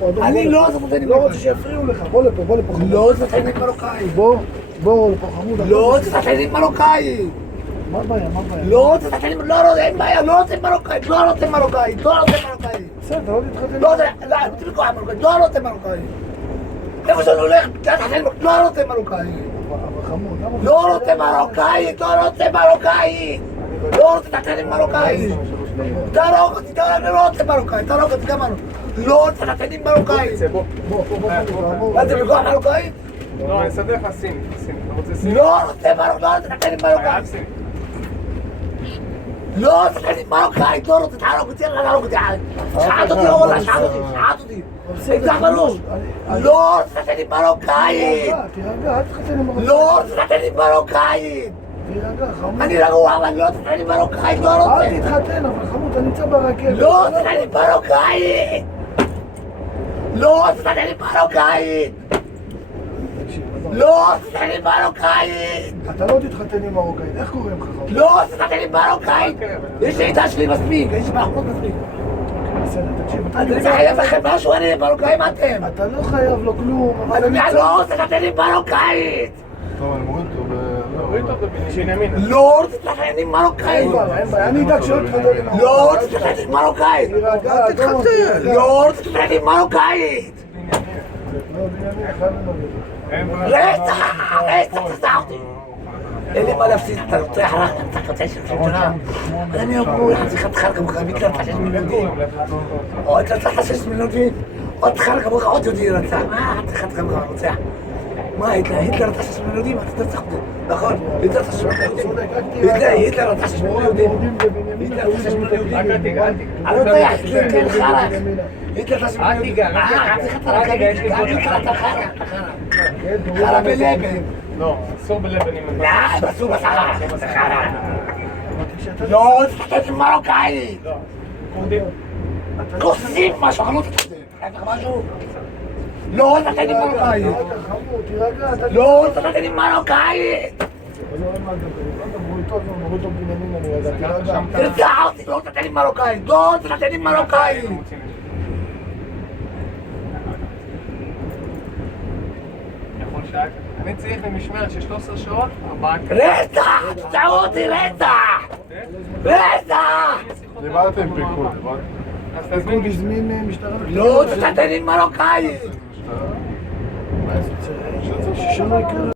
פה. אני לא רוצה תתנים לא רוצה שיפריעו לך, בוא לפה, בוא לפה. לא רוצה תתנים מרוקאי. בוא לפה חמוד. לא רוצה תתנים מרוקאי. מה הבעיה, מה הבעיה? לא רוצה תתנים, לא רוצה, אין בעיה, לא רוצה מרוקאי, לא רוצה מרוקאי, לא רוצה מרוקאי. בסדר, לא תתחתן. לא רוצה, לא, תבקוע מרוקאי, לא רוצה מרוקאי. איפה שאני הולך, לא רוצה מרוקאי. אבל חמוד, למה? לא רוצה מרוקאי, לא רוצה מרוקאי. לא רוצה תתן עם מרוקאי. תהרוג אותי, לא רוצה מרוקאי, תהרוג אותי, גמרנו. לא רוצה תתן עם מרוקאי. בוא. מה זה בגוח מרוקאי? לא, אני אסדר לך סין. אתה רוצה סין? לא רוצה מרוקאי, לא רוצה תתן עם מרוקאי. לא רוצה תתן עם מרוקאי, לא רוצה תהרוג אותי, תהרוג אותי. שחט אותי, אורלה, שחט אותי. אקדח בראש. לא רוצה תתן עם מרוקאי. תירגע, אל תתחתן עם מרוקאי. לא רוצה תתן עם מרוקאי. תירגע, חמוד. אני רגוע, אבל לא תתן עם מרוקאי, לא רוצה. אל תתחתן, אבל חמוד, אתה נמצא ברכבת. לא תתן עם מרוקאי. לא תתן עם מרוקאי. לא תתן עם מרוקאי. אתה לא תתחתן עם מרוקאי, איך קוראים לך חמוד? לא תתן עם מרוקאי. יש לי עידה שלי מספיק, יש לי מחמוד מספיק. בסדר, תקשיב, אתה אני נמצא... מחייב לכם משהו, אני מרוקאי, מה אתם? אתה לא חייב לו כלום, אבל אני לא רוצה לתת עם מרוקאית. טוב, אני מוריד אותו תוריד אותו בבנימין. לא רוצה לתת עם מרוקאית. אין בעיה, אני אדאג שלא תתחתן עם מרוקאי. לא רוצה לתת עם מרוקאית. תירגע, תתחתן. לא רוצה לתת עם מרוקאית. לא, בנימין, חייב לנהוג. רצח, תעשה אותי. אין לי מה להפסיד, אתה רוצה חלק, אתה רוצה שתפסיד אותך. אני אומר, יחצי חתיכה כמוך, ביטלר תחשש מילודים. או אתה צריך לחשש מילודים. עוד תחל כמוך, עוד יהודי רצח. מה, חתיכה כמוך רוצח? מה, היטלר תחשש מילודים? אתה תרצח אותי. נכון, היטלר תחשש מילודים. היטלר תחשש מילודים. היטלר תחשש מילודים. אני יודע, היטלר כן חרק. היטלר תחשש מילודים. חרא בלבן. לא, אסור בלבנים. לא, אסור בסחרה. לא, תתחתן עם מרוקאי. כורדים. כוסים משהו, אני לא תתחתן. אין לך משהו? לא, תתחתן עם מרוקאי. חמוד, תירגע, אתה... לא, תתחתן עם מרוקאי. לא, אין מה לדבר. לא דברו איתו, דברו איתו בנימין, אני יודע, תירגע. תרצח אותי, לא תתחתן עם מרוקאי. לא, תתחתן עם מרוקאי. אני צריך למשמרת של 13 שעות, 4 רצח! תשעו אותי, רצח! רצח! דיברתם פיקוד, אז פיקוד תזמין הזמין משטרה. לא, תתחתן עם מרוקאי. שלא יקרה.